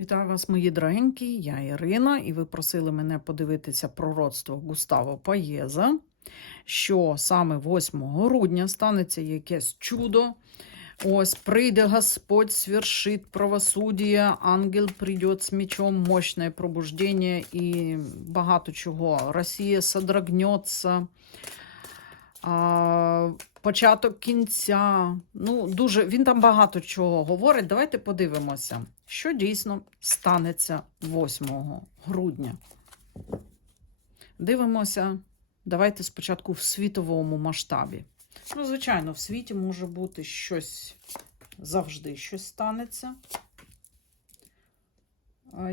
Вітаю вас, мої дорогенькі, я Ірина, і ви просили мене подивитися пророцтво Густаво Паєза, що саме 8 грудня станеться якесь чудо. Ось прийде Господь, свершит правосудие, ангел придет з мечом, мощне пробуждення і багато чого. Росія содрогнеться. А, початок кінця. Ну, дуже він там багато чого говорить. Давайте подивимося, що дійсно станеться 8 грудня. Дивимося. Давайте спочатку в світовому масштабі. Ну, звичайно, в світі може бути щось завжди щось станеться.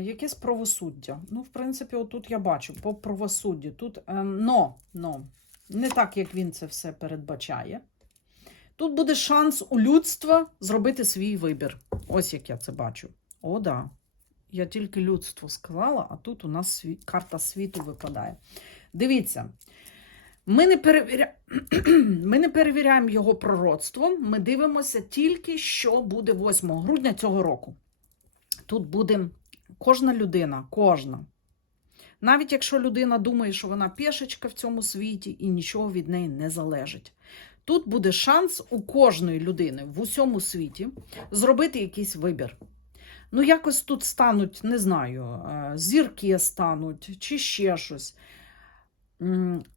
Якесь правосуддя. Ну, в принципі, отут я бачу по правосуддю. Тут ем, но, но, не так, як він це все передбачає. Тут буде шанс у людства зробити свій вибір. Ось як я це бачу. О, да. Я тільки людство сказала, а тут у нас сві... карта світу випадає. Дивіться, ми не, перевіря... ми не перевіряємо його пророцтвом, ми дивимося тільки, що буде 8 грудня цього року. Тут буде кожна людина, кожна. Навіть якщо людина думає, що вона пішечка в цьому світі і нічого від неї не залежить. Тут буде шанс у кожної людини в усьому світі зробити якийсь вибір. Ну, якось тут стануть, не знаю, е, зірки стануть чи ще щось.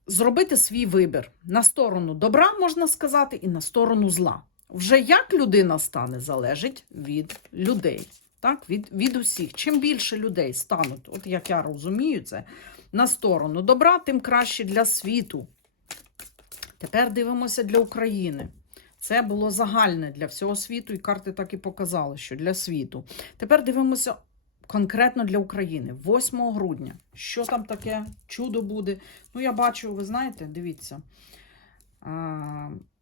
Зробити свій вибір на сторону добра, можна сказати, і на сторону зла. Вже як людина стане, залежить від людей. Так, від, від усіх. Чим більше людей стануть, от як я розумію це, на сторону добра, тим краще для світу. Тепер дивимося для України. Це було загальне для всього світу, і карти так і показали, що для світу. Тепер дивимося конкретно для України. 8 грудня. Що там таке? Чудо буде. Ну, я бачу, ви знаєте, дивіться.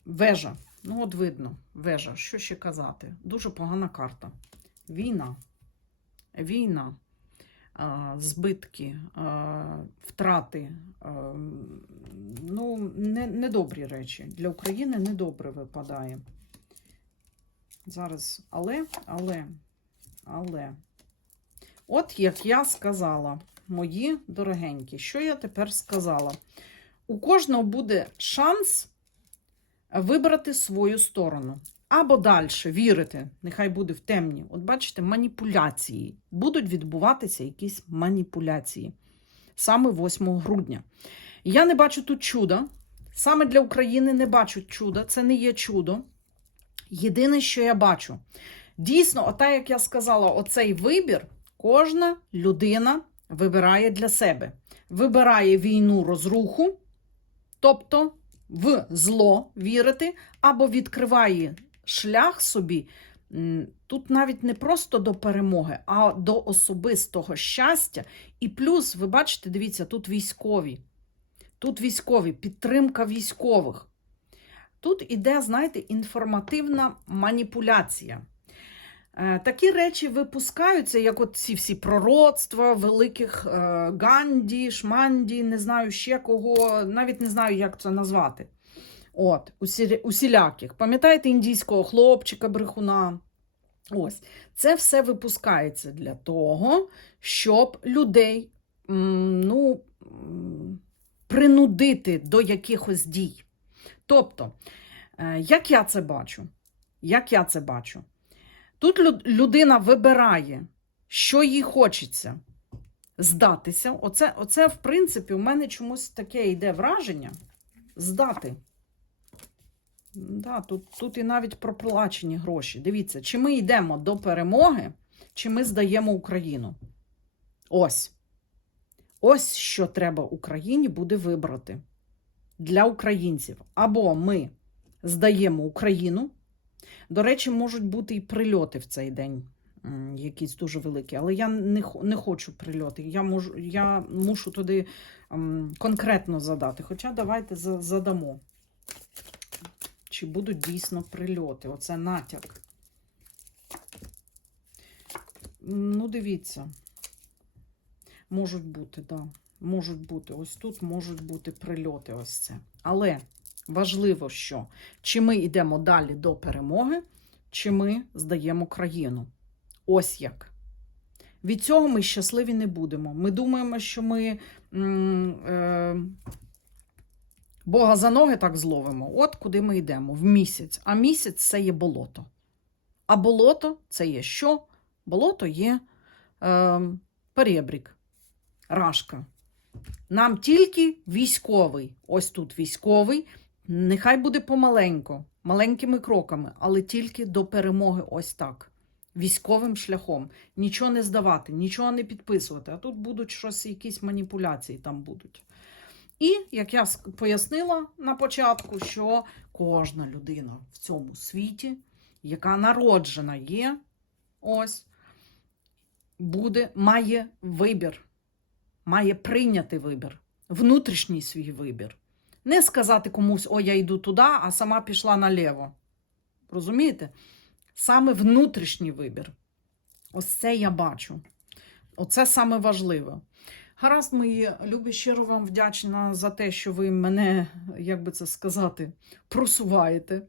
Вежа. Ну, от видно, вежа. Що ще казати? Дуже погана карта. Війна. Війна. Збитки, втрати, ну, не, недобрі речі. Для України недобре випадає. Зараз, але, але, але. От як я сказала, мої дорогенькі, що я тепер сказала? У кожного буде шанс вибрати свою сторону. Або далі вірити, нехай буде в темні. От бачите, маніпуляції. Будуть відбуватися якісь маніпуляції саме 8 грудня. Я не бачу тут чуда. Саме для України не бачу чуда. Це не є чудо. Єдине, що я бачу, дійсно, ота, як я сказала, оцей вибір кожна людина вибирає для себе. Вибирає війну розруху, тобто в зло вірити, або відкриває шлях собі. Тут навіть не просто до перемоги, а до особистого щастя. І плюс, ви бачите, дивіться, тут військові. Тут військові, підтримка військових. Тут іде, знаєте, інформативна маніпуляція. Е, Такі речі випускаються, як от ці всі пророцтва великих е, Ганді, Шманді, не знаю ще кого, навіть не знаю, як це назвати. От, усі, усіляких. Пам'ятаєте індійського хлопчика, брехуна? Ось, це все випускається для того, щоб людей ну, принудити до якихось дій. Тобто, е, як я це бачу? Як я це бачу? Тут людина вибирає, що їй хочеться здатися. Оце, оце, в принципі, у мене чомусь таке йде враження здати. Да, тут, тут і навіть проплачені гроші. Дивіться, чи ми йдемо до перемоги, чи ми здаємо Україну. Ось. Ось що треба Україні буде вибрати для українців. Або ми здаємо Україну. До речі, можуть бути і прильоти в цей день, якісь дуже великі, але я не, не хочу прильоти. Я, можу, я мушу туди конкретно задати. Хоча давайте задамо. Чи будуть дійсно прильоти? Оце натяк. Ну, дивіться. Можуть бути, так. Да. Можуть бути. Ось тут можуть бути прильоти. Ось це. Але важливо, що чи ми йдемо далі до перемоги, чи ми здаємо країну. Ось як. Від цього ми щасливі не будемо. Ми думаємо, що ми м, е, Бога за ноги так зловимо. От куди ми йдемо в місяць. А місяць це є болото. А болото це є що? Болото є е, перебрік, рашка. Нам тільки військовий. Ось тут військовий. Нехай буде помаленько, маленькими кроками, але тільки до перемоги ось так. Військовим шляхом. Нічого не здавати, нічого не підписувати. А тут будуть щось, якісь маніпуляції там будуть. І, як я пояснила на початку, що кожна людина в цьому світі, яка народжена є, ось, буде, має вибір, має прийняти вибір, внутрішній свій вибір. Не сказати комусь, о, я йду туди, а сама пішла наліво. Розумієте? Саме внутрішній вибір. Ось це я бачу. Оце саме важливе. Гаразд, мої любі, щиро вам вдячна за те, що ви мене, як би це сказати, просуваєте.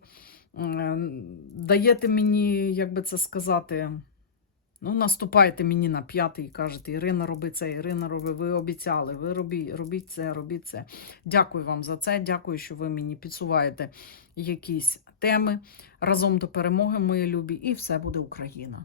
Даєте мені, як би це сказати, ну, наступаєте мені на п'ятий і кажете, Ірина, роби це, Ірина, роби, ви обіцяли, ви робіть, робіть це, робіть це. Дякую вам за це. Дякую, що ви мені підсуваєте якісь теми. Разом до перемоги, мої любі, і все буде Україна.